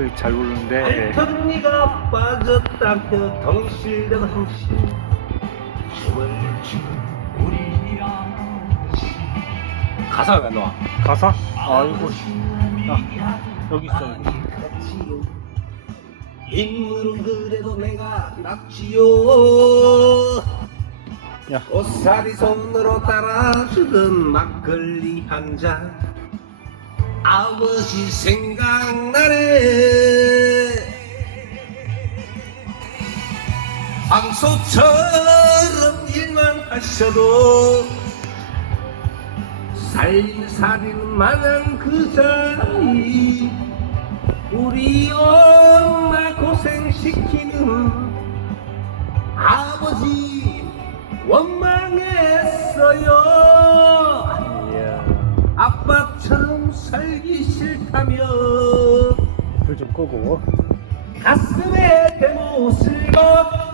아유 잘 부르는데 알턴니가 빠졌다. 그 덩실대가 덩실 춤을 추는 우리 아버지 가사가 왜안 나와? 가사? 아이고 아, 여기 있어 여기. 인물은 그래도 내가 낫지요. 야. 옷살이 손으로 따라주던 막걸리 한 잔. 아버지 생각 황소처럼 일만 하셔도 살살인 마냥 그 자리 우리 엄마 고생시키는 아버지 원망했어요. 아빠처럼 살기 싫다며 불 좀 끄고. 가슴에 내 못을 먹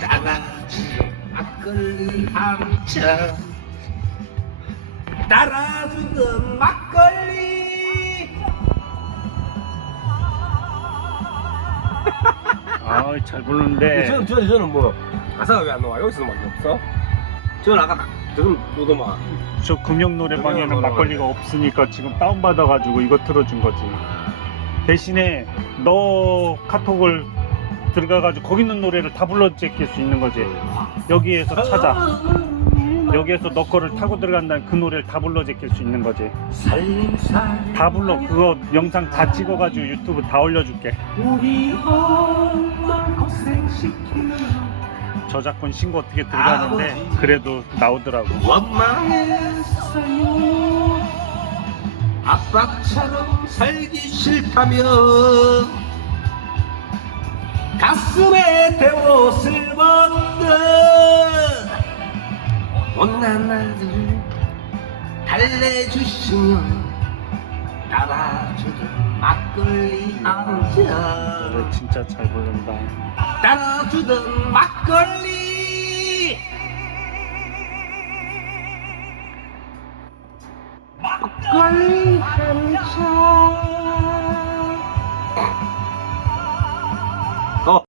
따라주는 막걸리 한잔 따라주던 막걸리 아이 잘 부르는데 저는 저는 뭐 가사가 왜 안 나와 여기서 밖에 없어? 저는 아까 딱 지금 보더만 저 금영 노래방에는 막걸리가 없으니까 지금 다운 받아가지고 이거 틀어준 거지. 대신에 너 카톡을 들어가가지고 거기 있는 노래를 다 불러 제낄 수 있는 거지. 여기에서 찾아. 여기에서 너 거를 타고 들어간다는 그 노래를 다 불러 제낄 수 있는 거지. 살살 다 불러. 그거 영상 다 찍어가지고 유튜브 다 올려줄게. 우리 엄마 저작권 신고 어떻게 들어가는데 그래도 나오더라고. 원망했어요. 아빠처럼 살기 싫다며 가슴에 대옷을 벗는 못난 아들 달래주시며 따라주던 막걸리 한잔 노래 진짜 잘 부른다 따라주던 막걸리. 막걸리 한잔